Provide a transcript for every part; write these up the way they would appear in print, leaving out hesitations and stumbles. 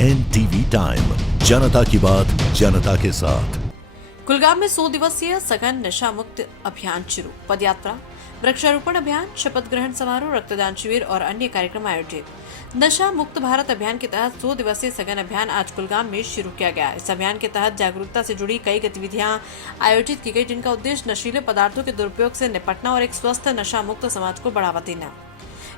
NTV time, जनता की बात जनता के साथ। कुलगाम में 100 दिवसीय सघन नशा मुक्त अभियान शुरू। पदयात्रा, वृक्षारोपण अभियान, शपथ ग्रहण समारोह, रक्तदान शिविर और अन्य कार्यक्रम आयोजित। नशा मुक्त भारत अभियान के तहत 100 दिवसीय सघन अभियान आज कुलगाम में शुरू किया गया। इस अभियान के तहत जागरूकता से जुड़ी कई गतिविधियां आयोजित की गई, जिनका उद्देश्य नशीले पदार्थों के दुरुपयोग से निपटना और एक स्वस्थ नशा मुक्त समाज को बढ़ावा देना।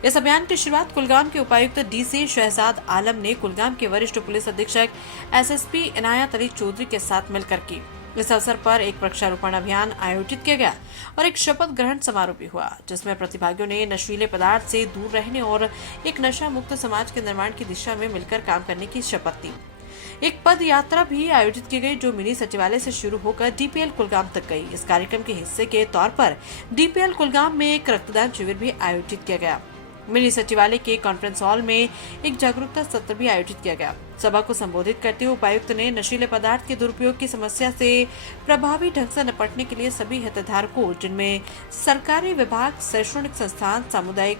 इस अभियान की शुरुआत कुलगाम के उपायुक्त DC शहजाद आलम ने कुलगाम के वरिष्ठ पुलिस अधीक्षक SSP इनायत अली चौधरी के साथ मिलकर की। इस अवसर पर एक वृक्षारोपण अभियान आयोजित किया गया और एक शपथ ग्रहण समारोह भी हुआ, जिसमें प्रतिभागियों ने नशीले पदार्थ से दूर रहने और एक नशा मुक्त समाज के निर्माण की दिशा में मिलकर काम करने की शपथ ली। एक पद यात्रा भी आयोजित की गई, जो मिनी सचिवालय से शुरू होकर DPL कुलगाम तक गई। इस कार्यक्रम के हिस्से के तौर पर DPL कुलगाम में एक रक्तदान शिविर भी आयोजित किया गया। मिनी सचिवालय के कॉन्फ्रेंस हॉल में एक जागरूकता सत्र भी आयोजित किया गया। सभा को संबोधित करते हुए उपायुक्त ने नशीले पदार्थ के दुरुपयोग की समस्या से प्रभावी ढंग से निपटने के लिए सभी हितधारकों, जिनमें सरकारी विभाग, शैक्षणिक संस्थान, सामुदायिक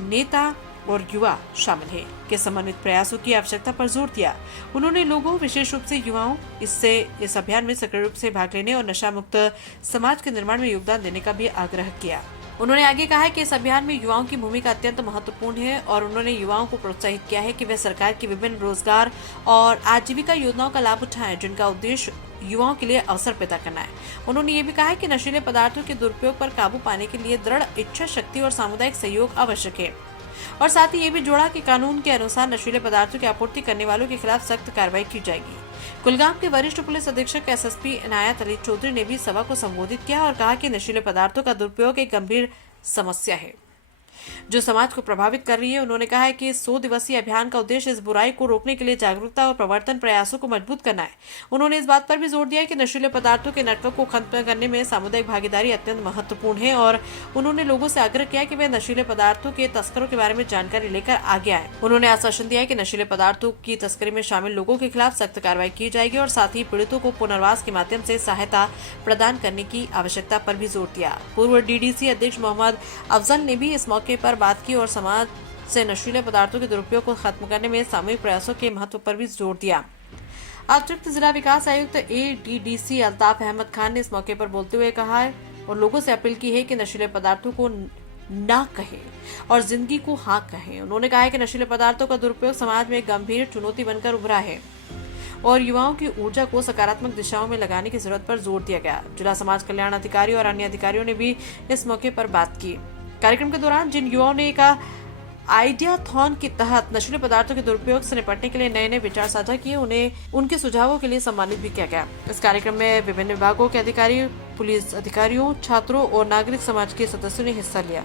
नेता और युवा शामिल हैं, के समन्वित प्रयासों की आवश्यकता पर जोर दिया। उन्होंने लोगों, विशेष रूप से युवाओं, इस अभियान में सक्रिय रूप से भाग लेने और नशा मुक्त समाज के निर्माण में योगदान देने का भी आग्रह किया। उन्होंने आगे कहा है कि इस अभियान में युवाओं की भूमिका अत्यंत महत्वपूर्ण है और उन्होंने युवाओं को प्रोत्साहित किया है कि वे सरकार की विभिन्न रोजगार और आजीविका योजनाओं का लाभ उठाएं, जिनका उद्देश्य युवाओं के लिए अवसर पैदा करना है। उन्होंने ये भी कहा है कि नशीले पदार्थों के दुरुपयोग पर काबू पाने के लिए दृढ़ इच्छा शक्ति और सामुदायिक सहयोग आवश्यक है, और साथ ही ये भी जोड़ा कि कानून के अनुसार नशीले पदार्थों की आपूर्ति करने वालों के खिलाफ सख्त कार्रवाई की जाएगी। कुलगाम के वरिष्ठ पुलिस अधीक्षक SSP इनायत अली चौधरी ने भी सभा को संबोधित किया और कहा कि नशीले पदार्थों का दुरुपयोग एक गंभीर समस्या है जो समाज को प्रभावित कर रही है। उन्होंने कहा है कि 100 दिवसीय अभियान का उद्देश्य इस बुराई को रोकने के लिए जागरूकता और प्रवर्तन प्रयासों को मजबूत करना है। उन्होंने इस बात पर भी जोर दिया कि नशीले पदार्थों के नेटवर्क को खत्म करने में सामुदायिक भागीदारी अत्यंत महत्वपूर्ण है, और उन्होंने लोगों से आग्रह किया कि वे नशीले पदार्थों के तस्करों के बारे में जानकारी लेकर आगे आए। उन्होंने आश्वासन दिया कि नशीले पदार्थों की तस्करी में शामिल लोगों के खिलाफ सख्त कार्रवाई की जाएगी और साथ ही पीड़ितों को पुनर्वास के माध्यम से सहायता प्रदान करने की आवश्यकता पर भी जोर दिया। पूर्व DDC अध्यक्ष मोहम्मद अफजल ने भी इस मौके पर बात की और समाज से नशीले पदार्थों के दुरुपयोग को खत्म करने में सामूहिक प्रयासों के महत्व पर भी जोर दिया। अतिरिक्त जिला विकास आयुक्त ADDC अल्ताफ अहमद खान ने इस मौके पर बोलते हुए कहा है और लोगों से अपील की है कि नशीले पदार्थों को ना कहें और जिंदगी को हाँ कहें। उन्होंने कहा है कि नशीले पदार्थों का दुरुपयोग समाज में गंभीर चुनौती बनकर उभरा है और युवाओं की ऊर्जा को सकारात्मक दिशाओं में लगाने की जरूरत पर जोर दिया गया। जिला समाज कल्याण अधिकारी और अन्य अधिकारियों ने भी इस मौके पर बात की। कार्यक्रम के दौरान जिन युवाओं ने एक आइडियाथॉन के तहत नशीले पदार्थों के दुरुपयोग से निपटने के लिए नए नए विचार साझा किए, उन्हें उनके सुझावों के लिए सम्मानित भी किया गया। इस कार्यक्रम में विभिन्न विभागों के अधिकारी, पुलिस अधिकारियों, छात्रों और नागरिक समाज के सदस्यों ने हिस्सा लिया।